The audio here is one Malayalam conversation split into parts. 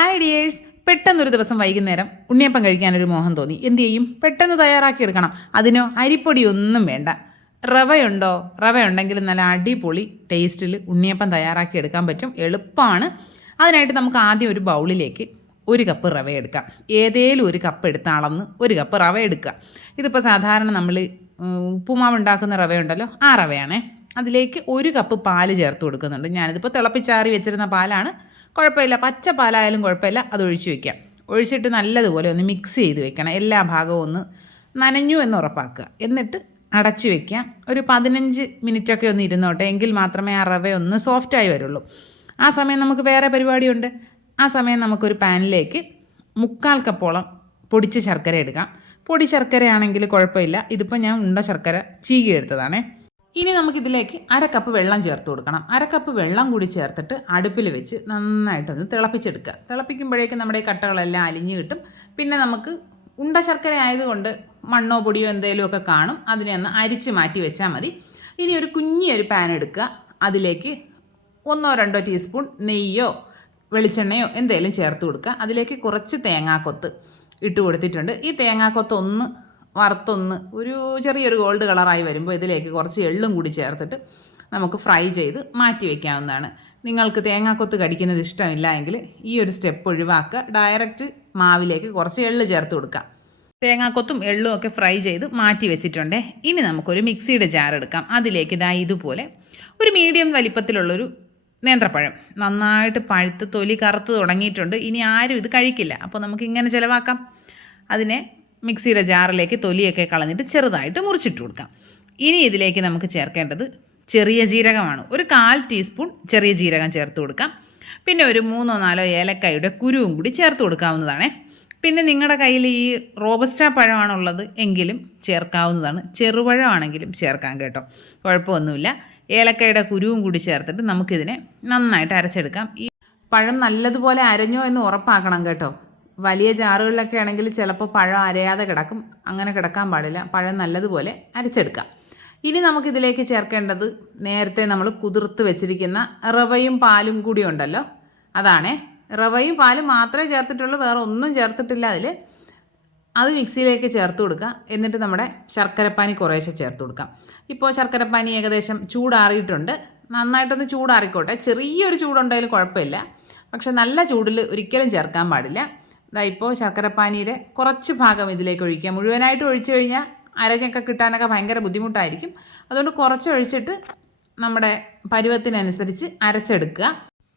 ഹായ് ഡിയേഴ്സ്, പെട്ടെന്നൊരു ദിവസം വൈകുന്നേരം ഉണ്ണിയപ്പം കഴിക്കാനൊരു മോഹം തോന്നി. എന്തു ചെയ്യും? പെട്ടെന്ന് തയ്യാറാക്കിയെടുക്കണം. അതിനോ അരിപ്പൊടിയൊന്നും വേണ്ട. റവയുണ്ടോ? റവ ഉണ്ടെങ്കിൽ നല്ല അടിപൊളി ടേസ്റ്റിൽ ഉണ്ണിയപ്പം തയ്യാറാക്കിയെടുക്കാൻ പറ്റും. എളുപ്പമാണ്. അതിനായിട്ട് നമുക്ക് ആദ്യം ഒരു ബൗളിലേക്ക് 1 കപ്പ് റവ എടുക്കാം. ഏതേലും 1 കപ്പ് എടുത്ത് അളന്ന് 1 കപ്പ് റവ എടുക്കുക. ഇതിപ്പോൾ സാധാരണ നമ്മൾ ഉപ്പുമാവ് ഉണ്ടാക്കുന്ന റവയുണ്ടല്ലോ, ആ റവയാണേ. അതിലേക്ക് 1 കപ്പ് പാല് ചേർത്ത് കൊടുക്കുന്നുണ്ട്. ഞാനിതിപ്പോൾ തിളപ്പിച്ചാറി വെച്ചിരുന്ന പാലാണ്. കുഴപ്പമില്ല, പച്ച പാലായാലും കുഴപ്പമില്ല, അത് ഒഴിച്ച് വയ്ക്കാം. ഒഴിച്ചിട്ട് നല്ലതുപോലെ ഒന്ന് മിക്സ് ചെയ്ത് വെക്കണം. എല്ലാ ഭാഗവും ഒന്ന് നനഞ്ഞു എന്ന് ഉറപ്പാക്കുക. എന്നിട്ട് അടച്ചു വയ്ക്കാം. ഒരു 15 മിനിറ്റൊക്കെ ഒന്ന് ഇരുന്നോട്ടെ, എങ്കിൽ മാത്രമേ ആ റവ ഒന്ന് സോഫ്റ്റായി വരുള്ളൂ. ആ സമയം നമുക്ക് വേറെ പരിപാടിയുണ്ട്. ആ സമയം നമുക്കൊരു പാനിലേക്ക് 1/4 കപ്പോളം പൊടിച്ച ശർക്കര എടുക്കാം. പൊടി ശർക്കരയാണെങ്കിൽ കുഴപ്പമില്ല. ഇതിപ്പോൾ ഞാൻ ഉണ്ട ശർക്കര ചീകി എടുത്തതാണേ. ഇനി നമുക്കിതിലേക്ക് 1/2 കപ്പ് വെള്ളം ചേർത്ത് കൊടുക്കണം. 1/2 കപ്പ് വെള്ളം കൂടി ചേർത്തിട്ട് അടുപ്പിൽ വെച്ച് നന്നായിട്ടൊന്ന് തിളപ്പിച്ചെടുക്കുക. തിളപ്പിക്കുമ്പോഴേക്കും നമ്മുടെ ഈ കട്ടകളെല്ലാം അലിഞ്ഞ് കിട്ടും. പിന്നെ നമുക്ക് ഉണ്ട ശർക്കര ആയതുകൊണ്ട് മണ്ണോ പൊടിയോ എന്തെങ്കിലുമൊക്കെ കാണും. അതിനെ ഒന്ന് അരിച്ച് മാറ്റി വെച്ചാൽ മതി. ഇനി ഒരു കുഞ്ഞൊരു പാൻ എടുക്കുക. അതിലേക്ക് 1-2 ടീസ്പൂൺ നെയ്യോ വെളിച്ചെണ്ണയോ എന്തെങ്കിലും ചേർത്ത് കൊടുക്കുക. അതിലേക്ക് കുറച്ച് തേങ്ങാക്കൊത്ത് ഇട്ട് കൊടുത്തിട്ടുണ്ട്. ഈ തേങ്ങാക്കൊത്ത് ഒന്ന് വറുത്തൊന്ന് ഒരു ചെറിയൊരു ഗോൾഡ് കളറായി വരുമ്പോൾ ഇതിലേക്ക് കുറച്ച് എള്ളും കൂടി ചേർത്തിട്ട് നമുക്ക് ഫ്രൈ ചെയ്ത് മാറ്റി വയ്ക്കാവുന്നതാണ്. നിങ്ങൾക്ക് തേങ്ങാക്കൊത്ത് കടിക്കുന്നത് ഇഷ്ടമില്ല എങ്കിൽ ഈ ഒരു സ്റ്റെപ്പ് ഒഴിവാക്കുക. ഡയറക്റ്റ് മാവിലേക്ക് കുറച്ച് എള്ള് ചേർത്ത് കൊടുക്കാം. തേങ്ങാക്കൊത്തും എള്ളും ഒക്കെ ഫ്രൈ ചെയ്ത് മാറ്റി വെച്ചിട്ടുണ്ട്. ഇനി നമുക്കൊരു മിക്സിയുടെ ജാർ എടുക്കാം. അതിലേക്ക് ഇതുപോലെ ഒരു മീഡിയം വലിപ്പത്തിലുള്ളൊരു നേന്ത്രപ്പഴം നന്നായിട്ട് പഴുത്ത് തൊലി കറുത്ത് തുടങ്ങിയിട്ടുണ്ട്. ഇനി ആരും ഇത് കഴിക്കില്ല, അപ്പോൾ നമുക്ക് ഇങ്ങനെ ചിലവാക്കാം. അതിനെ മിക്സിയുടെ ജാറിലേക്ക് തൊലിയൊക്കെ കളഞ്ഞിട്ട് ചെറുതായിട്ട് മുറിച്ചിട്ട് കൊടുക്കാം. ഇനി ഇതിലേക്ക് നമുക്ക് ചേർക്കേണ്ടത് ചെറിയ ജീരകമാണ്. ഒരു 1/4 ടീസ്പൂൺ ചെറിയ ജീരകം ചേർത്ത് കൊടുക്കാം. പിന്നെ ഒരു 3-4 ഏലക്കായുടെ കുരുവും കൂടി ചേർത്ത് കൊടുക്കാവുന്നതാണ്. പിന്നെ നിങ്ങളുടെ കയ്യിൽ ഈ റോബസ്റ്റ പഴമാണുള്ളത് എങ്കിലും ചേർക്കാവുന്നതാണ്. ചെറുപഴമാണെങ്കിലും ചേർക്കാം കേട്ടോ, കുഴപ്പമൊന്നുമില്ല. ഏലക്കായുടെ കുരുവും കൂടി ചേർത്തിട്ട് നമുക്കിതിനെ നന്നായിട്ട് അരച്ചെടുക്കാം. ഈ പഴം നല്ലതുപോലെ അരഞ്ഞോ എന്ന് ഉറപ്പാക്കണം കേട്ടോ. വലിയ ജാറുകളിലൊക്കെ ആണെങ്കിൽ ചിലപ്പോൾ പഴം അരയാതെ കിടക്കും. അങ്ങനെ കിടക്കാൻ പാടില്ല. പഴം നല്ലതുപോലെ അരച്ചെടുക്കാം. ഇനി നമുക്കിതിലേക്ക് ചേർക്കേണ്ടത് നേരത്തെ നമ്മൾ കുതിർത്ത് വെച്ചിരിക്കുന്ന റവയും പാലും കൂടി ഉണ്ടല്ലോ, അതാണേ. റവയും പാലും മാത്രമേ ചേർത്തിട്ടുള്ളൂ, വേറെ ഒന്നും ചേർത്തിട്ടില്ല അതിൽ. അത് മിക്സിയിലേക്ക് ചേർത്ത് കൊടുക്കുക. എന്നിട്ട് നമ്മുടെ ശർക്കരപ്പാനി കുറേശ്ശെ ചേർത്ത് കൊടുക്കാം. ഇപ്പോൾ ശർക്കരപ്പാനി ഏകദേശം ചൂടാറിയിട്ടുണ്ട്. നന്നായിട്ടൊന്ന് ചൂടാറിക്കോട്ടെ. ചെറിയൊരു ചൂടുണ്ടായാലും കുഴപ്പമില്ല, പക്ഷെ നല്ല ചൂടിൽ ഒരിക്കലും ചേർക്കാൻ പാടില്ല. ഇപ്പോൾ ശർക്കരപ്പാനിയുടെ കുറച്ച് ഭാഗം ഇതിലേക്ക് ഒഴിക്കുക. മുഴുവനായിട്ട് ഒഴിച്ചു കഴിഞ്ഞാൽ അരഞ്ഞൊക്കെ കിട്ടാനൊക്കെ ഭയങ്കര ബുദ്ധിമുട്ടായിരിക്കും. അതുകൊണ്ട് കുറച്ച് ഒഴിച്ചിട്ട് നമ്മുടെ പരുവത്തിനനുസരിച്ച് അരച്ചെടുക്കുക.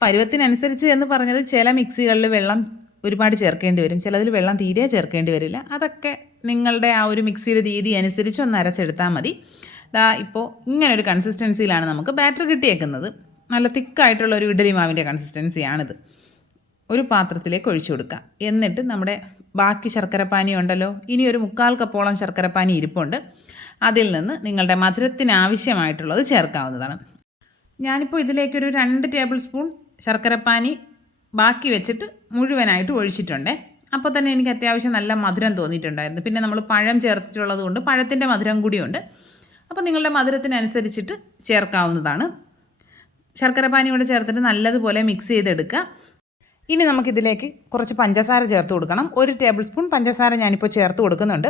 പരുവത്തിനനുസരിച്ച് എന്ന് പറഞ്ഞത് ചില മിക്സികളിൽ വെള്ളം ഒരുപാട് ചേർക്കേണ്ടി വരും, ചിലതിൽ വെള്ളം തീരെ ചേർക്കേണ്ടി വരില്ല. അതൊക്കെ നിങ്ങളുടെ ആ ഒരു മിക്സിയുടെ രീതി അനുസരിച്ച് ഒന്ന് അരച്ചെടുത്താൽ മതി. ഇപ്പോൾ ഇങ്ങനൊരു കൺസിസ്റ്റൻസിയിലാണ് നമുക്ക് ബാറ്റർ കിട്ടിയേക്കുന്നത്. നല്ല തിക്കായിട്ടുള്ള ഒരു ഇഡ്ഡലി മാവിൻ്റെ കൺസിസ്റ്റൻസിയാണിത്. ഒരു പാത്രത്തിലേക്ക് ഒഴിച്ചു കൊടുക്കുക. എന്നിട്ട് നമ്മുടെ ബാക്കി ശർക്കരപ്പാനി ഉണ്ടല്ലോ, ഇനി ഒരു 1/4 കപ്പോളം ശർക്കരപ്പാനി ഇരിപ്പുണ്ട്. അതിൽ നിന്ന് നിങ്ങളുടെ മധുരത്തിന് ആവശ്യമായിട്ടുള്ളത് ചേർക്കാവുന്നതാണ്. ഞാനിപ്പോൾ ഇതിലേക്കൊരു 2 ടേബിൾ സ്പൂൺ ശർക്കരപ്പാനി ബാക്കി വെച്ചിട്ട് മുഴുവനായിട്ട് ഒഴിച്ചിട്ടുണ്ട്. അപ്പോൾ തന്നെ എനിക്ക് അത്യാവശ്യം നല്ല മധുരം തോന്നിയിട്ടുണ്ടായിരുന്നു. പിന്നെ നമ്മൾ പഴം ചേർത്തിട്ടുള്ളത് കൊണ്ട് പഴത്തിൻ്റെ മധുരം കൂടിയുണ്ട്. അപ്പോൾ നിങ്ങളുടെ മധുരത്തിനനുസരിച്ചിട്ട് ചേർക്കാവുന്നതാണ്. ശർക്കരപ്പാനി കൂടെ ചേർത്തിട്ട് നല്ലതുപോലെ മിക്സ് ചെയ്തെടുക്കുക. ഇനി നമുക്കിതിലേക്ക് കുറച്ച് പഞ്ചസാര ചേർത്ത് കൊടുക്കണം. 1 ടേബിൾ സ്പൂൺ പഞ്ചസാര ഞാനിപ്പോൾ ചേർത്ത് കൊടുക്കുന്നുണ്ട്.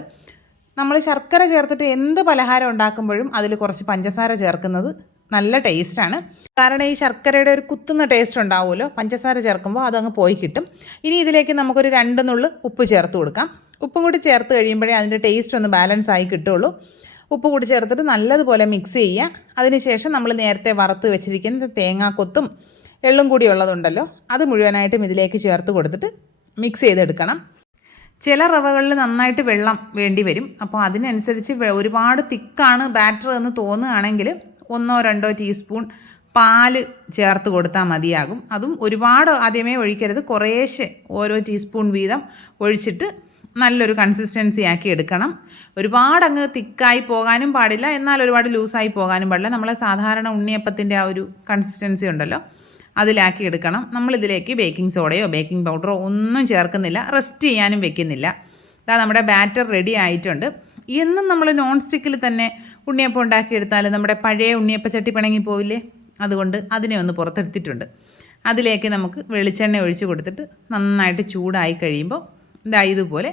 നമ്മൾ ശർക്കര ചേർത്തിട്ട് എന്ത് പലഹാരം ഉണ്ടാക്കുമ്പോഴും അതിൽ കുറച്ച് പഞ്ചസാര ചേർക്കുന്നത് നല്ല ടേസ്റ്റാണ്. കാരണം ഈ ശർക്കരയുടെ ഒരു കുത്തുന്ന ടേസ്റ്റ് ഉണ്ടാവുമല്ലോ, പഞ്ചസാര ചേർക്കുമ്പോൾ അതങ്ങ് പോയി കിട്ടും. ഇനി ഇതിലേക്ക് നമുക്കൊരു 2 നുള്ള് ഉപ്പ് ചേർത്ത് കൊടുക്കാം. ഉപ്പും കൂടി ചേർത്ത് കഴിയുമ്പോഴേ അതിൻ്റെ ടേസ്റ്റ് ഒന്ന് ബാലൻസ് ആയി കിട്ടുള്ളൂ. ഉപ്പ് കൂടി ചേർത്തിട്ട് നല്ലതുപോലെ മിക്സ് ചെയ്യുക. അതിനുശേഷം നമ്മൾ നേരത്തെ വറുത്ത് വെച്ചിരിക്കുന്ന തേങ്ങാക്കൊത്തും എള്ളും കൂടി ഉള്ളതുണ്ടല്ലോ, അത് മുഴുവനായിട്ടും ഇതിലേക്ക് ചേർത്ത് കൊടുത്തിട്ട് മിക്സ് ചെയ്തെടുക്കണം. ചില റവകളിൽ നന്നായിട്ട് വെള്ളം വേണ്ടി വരും. അപ്പോൾ അതിനനുസരിച്ച് ഒരുപാട് തിക്കാണ് ബാറ്റർ എന്ന് തോന്നുകയാണെങ്കിൽ 1-2 ടീസ്പൂൺ പാല് ചേർത്ത് കൊടുത്താൽ മതിയാകും. അതും ഒരുപാട് ആദ്യമേ ഒഴിക്കരുത്, കുറേശ്ശെ ഓരോ ടീസ്പൂൺ വീതം ഒഴിച്ചിട്ട് നല്ലൊരു കൺസിസ്റ്റൻസി ആക്കി എടുക്കണം. ഒരുപാട് അങ്ങ് തിക്കായി പോകാനും പാടില്ല, എന്നാൽ ഒരുപാട് ലൂസായി പോകാനും പാടില്ല. നമ്മളെ സാധാരണ ഉണ്ണിയപ്പത്തിൻ്റെ ആ ഒരു കൺസിസ്റ്റൻസി ഉണ്ടല്ലോ, അതിലാക്കി എടുക്കണം. നമ്മളിതിലേക്ക് ബേക്കിംഗ് സോഡയോ ബേക്കിംഗ് പൗഡറോ ഒന്നും ചേർക്കുന്നില്ല, റെസ്റ്റ് ചെയ്യാനും വെക്കുന്നില്ല. ഇതാ നമ്മുടെ ബാറ്റർ റെഡി ആയിട്ടുണ്ട്. എന്നും നമ്മൾ നോൺ സ്റ്റിക്കിൽ തന്നെ ഉണ്ണിയപ്പം ഉണ്ടാക്കിയെടുത്താൽ നമ്മുടെ പഴയ ഉണ്ണിയപ്പച്ചട്ടി പിണങ്ങി പോവില്ലേ, അതുകൊണ്ട് അതിനെ ഒന്ന് പുറത്തെടുത്തിട്ടുണ്ട്. അതിലേക്ക് നമുക്ക് വെളിച്ചെണ്ണ ഒഴിച്ച് കൊടുത്തിട്ട് നന്നായിട്ട് ചൂടായി കഴിയുമ്പോൾ ഇതുപോലെ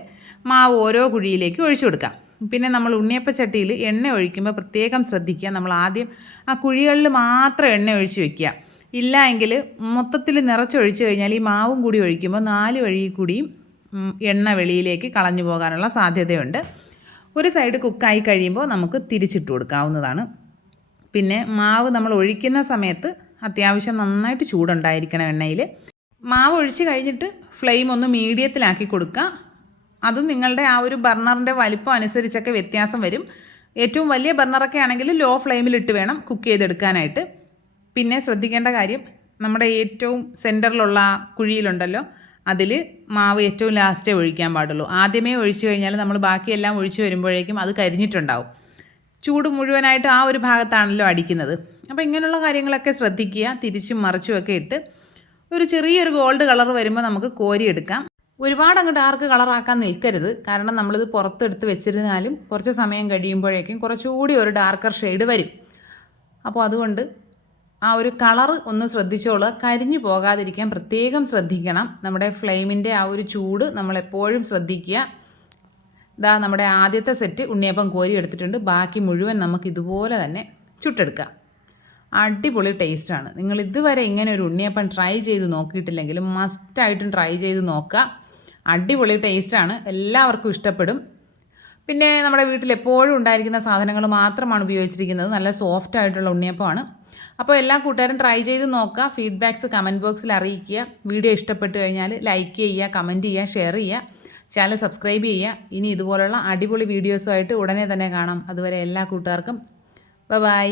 മാവ് ഓരോ കുഴിയിലേക്ക് ഒഴിച്ചു കൊടുക്കാം. പിന്നെ നമ്മൾ ഉണ്ണിയപ്പച്ചട്ടിയിൽ എണ്ണ ഒഴിക്കുമ്പോൾ പ്രത്യേകം ശ്രദ്ധിക്കുക. നമ്മൾ ആദ്യം ആ കുഴികളിൽ മാത്രം എണ്ണ ഒഴിച്ച് വെക്കുക. ഇല്ല എങ്കിൽ മൊത്തത്തിൽ നിറച്ചൊഴിച്ച് കഴിഞ്ഞാൽ ഈ മാവും കൂടി ഒഴിക്കുമ്പോൾ 4 വഴി കൂടിയും എണ്ണ വെളിയിലേക്ക് കളഞ്ഞു പോകാനുള്ള സാധ്യതയുണ്ട്. ഒരു സൈഡ് കുക്കായി കഴിയുമ്പോൾ നമുക്ക് തിരിച്ചിട്ട് കൊടുക്കാവുന്നതാണ്. പിന്നെ മാവ് നമ്മൾ ഒഴിക്കുന്ന സമയത്ത് അത്യാവശ്യം നന്നായിട്ട് ചൂടുണ്ടായിരിക്കണം എണ്ണയിൽ. മാവ് ഒഴിച്ച് കഴിഞ്ഞിട്ട് ഫ്ലെയിം ഒന്ന് മീഡിയത്തിലാക്കി കൊടുക്കുക. അതും നിങ്ങളുടെ ആ ഒരു ബർണറിൻ്റെ വലിപ്പം അനുസരിച്ചൊക്കെ വ്യത്യാസം വരും. ഏറ്റവും വലിയ ബർണറൊക്കെ ആണെങ്കിൽ ലോ ഫ്ലെയിമിലിട്ട് വേണം കുക്ക് ചെയ്തെടുക്കാനായിട്ട്. പിന്നെ ശ്രദ്ധിക്കേണ്ട കാര്യം, നമ്മുടെ ഏറ്റവും സെൻറ്ററിലുള്ള കുഴിയിലുണ്ടല്ലോ, അതിൽ മാവ് ഏറ്റവും ലാസ്റ്റേ ഒഴിക്കാൻ പാടുള്ളൂ. ആദ്യമേ ഒഴിച്ചു കഴിഞ്ഞാൽ നമ്മൾ ബാക്കിയെല്ലാം ഒഴിച്ച് വരുമ്പോഴേക്കും അത് കരിഞ്ഞിട്ടുണ്ടാവും. ചൂട് മുഴുവനായിട്ട് ആ ഒരു ഭാഗത്താണല്ലോ അടിക്കുന്നത്. അപ്പോൾ ഇങ്ങനെയുള്ള കാര്യങ്ങളൊക്കെ ശ്രദ്ധിക്കുക. തിരിച്ചും മറിച്ചുമൊക്കെ ഇട്ട് ഒരു ചെറിയൊരു ഗോൾഡ് കളർ വരുമ്പോൾ നമുക്ക് കോരിയെടുക്കാം. ഒരുപാട് അങ്ങ് ഡാർക്ക് കളറാക്കാൻ നിൽക്കരുത്. കാരണം നമ്മളിത് പുറത്തെടുത്ത് വെച്ചിരുന്നാലും കുറച്ച് സമയം കഴിയുമ്പോഴേക്കും കുറച്ചുകൂടി ഒരു ഡാർക്കർ ഷെയ്ഡ് വരും. അപ്പോൾ അതുകൊണ്ട് ആ ഒരു കളർ ഒന്ന് ശ്രദ്ധിച്ചോളുക. കരിഞ്ഞു പോകാതിരിക്കാൻ പ്രത്യേകം ശ്രദ്ധിക്കണം. നമ്മുടെ ഫ്ലെയിമിൻ്റെ ആ ഒരു ചൂട് നമ്മളെപ്പോഴും ശ്രദ്ധിക്കുക. നമ്മുടെ ആദ്യത്തെ സെറ്റ് ഉണ്ണിയപ്പം കോരി എടുത്തിട്ടുണ്ട്. ബാക്കി മുഴുവൻ നമുക്ക് ഇതുപോലെ തന്നെ ചുട്ടെടുക്കാം. അടിപൊളി ടേസ്റ്റാണ്. നിങ്ങൾ ഇതുവരെ ഇങ്ങനെ ഒരു ഉണ്ണിയപ്പം ട്രൈ ചെയ്ത് നോക്കിയിട്ടില്ലെങ്കിലും മസ്റ്റായിട്ടും ട്രൈ ചെയ്ത് നോക്കുക. അടിപൊളി ടേസ്റ്റാണ്, എല്ലാവർക്കും ഇഷ്ടപ്പെടും. പിന്നെ നമ്മുടെ വീട്ടിൽ എപ്പോഴും ഉണ്ടായിരിക്കുന്ന സാധനങ്ങൾ മാത്രമാണ് ഉപയോഗിച്ചിരിക്കുന്നത്. നല്ല സോഫ്റ്റ് ആയിട്ടുള്ള ഉണ്ണിയപ്പമാണ്. അപ്പോൾ എല്ലാ കൂട്ടുകാരും ട്രൈ ചെയ്ത് നോക്കുക. ഫീഡ്ബാക്ക്സ് കമൻറ്റ് ബോക്സിൽ അറിയിക്കുക. വീഡിയോ ഇഷ്ടപ്പെട്ട് കഴിഞ്ഞാൽ ലൈക്ക് ചെയ്യുക, കമൻറ്റ് ചെയ്യുക, ഷെയർ ചെയ്യുക, ചാനൽ സബ്സ്ക്രൈബ് ചെയ്യുക. ഇനി ഇതുപോലുള്ള അടിപൊളി വീഡിയോസുമായിട്ട് ഉടനെ തന്നെ കാണാം. അതുവരെ എല്ലാ കൂട്ടുകാർക്കും ബൈ.